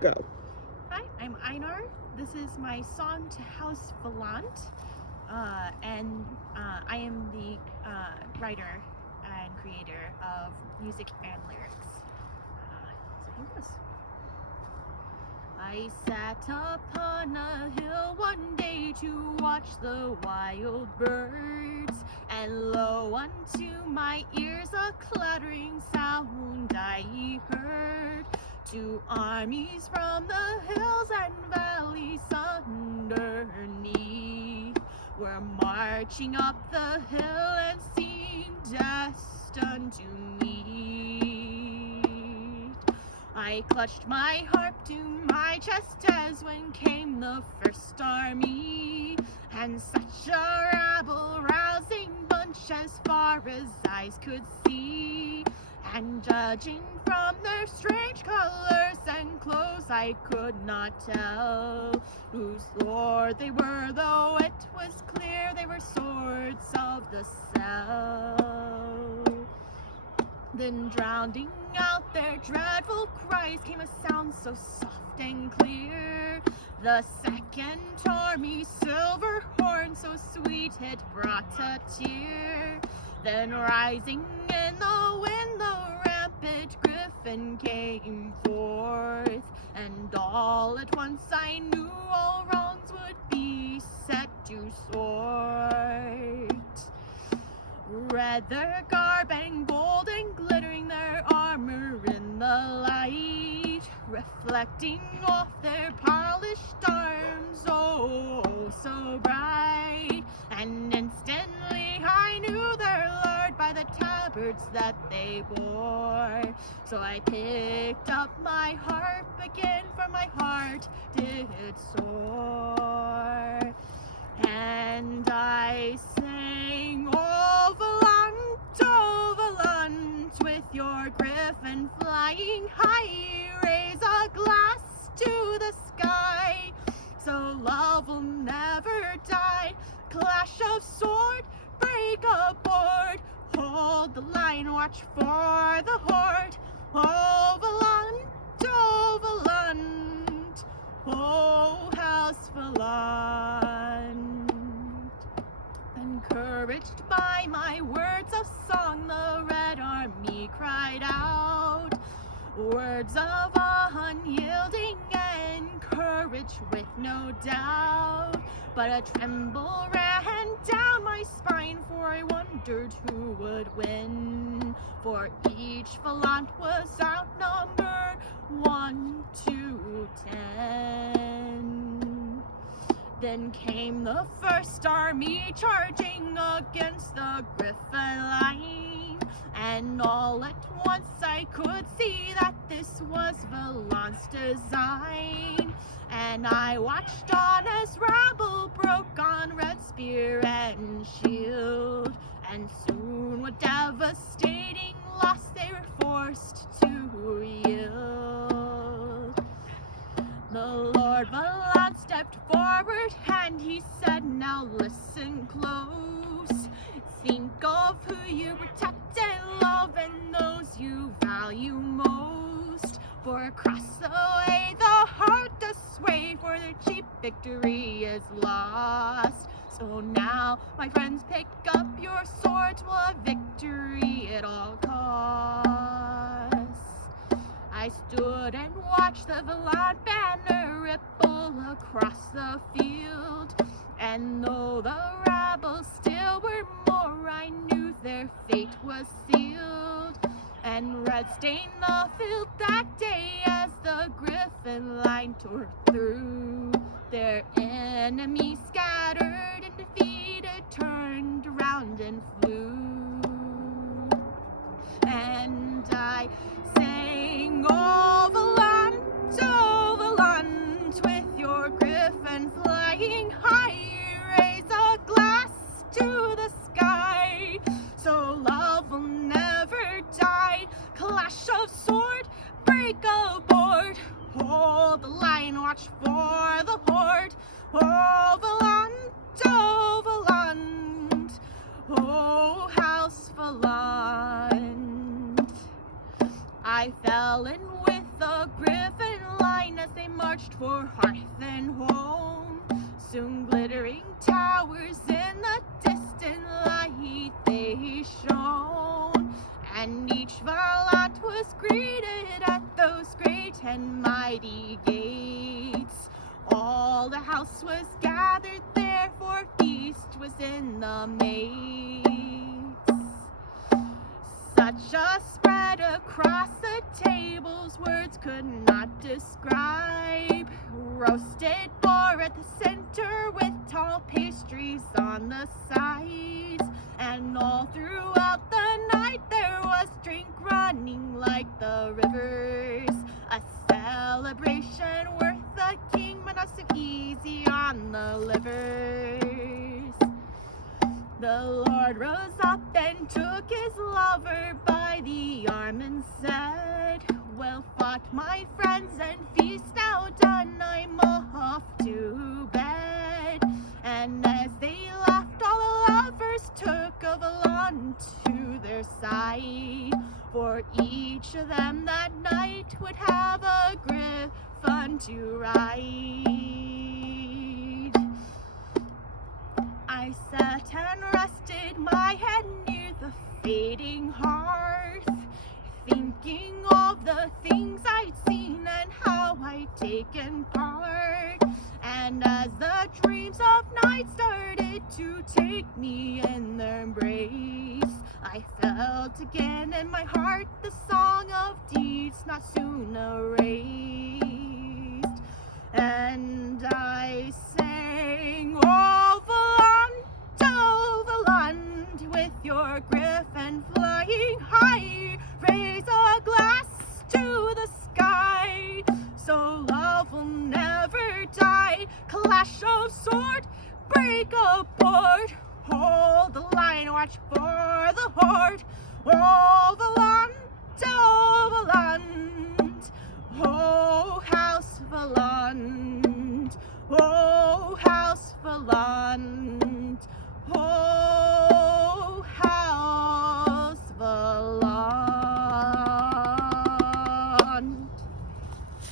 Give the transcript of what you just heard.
Go. Hi, I'm Einar. This is my song to House Volant, and I am the writer and creator of music and lyrics. So here goes. I sat upon a hill one day to watch the wild birds, and lo, unto my ears a clattering sound I heard. Two armies from the hills and valleys underneath were marching up the hill and seemed destined to meet. I clutched my harp to my chest as when came the first army, and such a rabble-rousing bunch as far as eyes could see. And judging from their strange colors and clothes, I could not tell whose lord they were, though it was clear they were swords of the South. Then drowning out their dreadful cries came a sound so soft and clear, the second army silver horn so sweet it brought a tear. Then rising in the wind the rampant griffin came forth, and all at once I knew all wrongs would be set to sort. Red their garb and gold and glittering their armor in the light, reflecting off their polished arms, oh, so bright. And instantly I knew their lord by the tabards that they bore. So I picked up my harp again, for my heart did soar. And I sang, "Oh, Volant, with your griffin flying high, raise a glass to the sky, so love will never die. Clash of sword, break a board, hold the line, watch for the horde. Oh, Volant, oh, House Volant." Encouraged by my words of song, the Red Army cried out words of unyielding and courage with no doubt. But a tremble ran down my spine, for I wondered who would win. For each Volant was outnumbered 1 to 10. Then came the first army charging against the griffin line, and all at once I could see that this was Volant's design. And I watched on as rabble broke on red spear and shield, and soon with devastating loss they were forced to yield. The Lord Volant stepped forward and he said, "Now listen close. Think of who you protect and love and those you value most. For across the way the heart does sway, for their cheap victory is lost. So now, my friends, pick up your swords, we'll have victory at all costs." I stood and watched the Volant banner ripple across the field, and though the rabble still were more, I knew their fate was sealed. And red stained the field that day as the griffin line tore through. Their enemies scattered and defeated turned around and flew. And I sang, "Oh, Volant, with your griffin flying high, raise a glass to the sky, so love will never die. Clash of sword, break a board, hold the line, watch for the horde. Oh, Volant, oh, House Volant." I fell in with the griffin line as watched for hearth and home. Soon glittering towers in the distant light they shone, and each Volant was greeted at those great and mighty gates. All the house was gathered there, for feast was in the mates. Such a spread across the tables words could not describe. Roasted boar at the center with tall pastries on the sides, and all throughout the night there was drink running like the rivers. A celebration worth the king, but not so easy on the livers. The Lord rose up and took his lover by the arm and said, "Well fought, my friends, and feast now done, I'm off to bed." And as they laughed, all the lovers took a Volant to their side, for each of them that night would have a griffon to ride. I sat and rested my head near the fading hearth, thinking of the things I'd seen and how I'd taken part. And as the dreams of night started to take me in their embrace, I felt again in my heart the song of deeds not soon erased. And I sang, "Oh, Volant, with your griffin flying high, raise a glass to the sky, so love will never die. Clash of sword, break a board, hold the line, watch for the horde. Oh, Volant, oh, House Volant, oh, House Volant."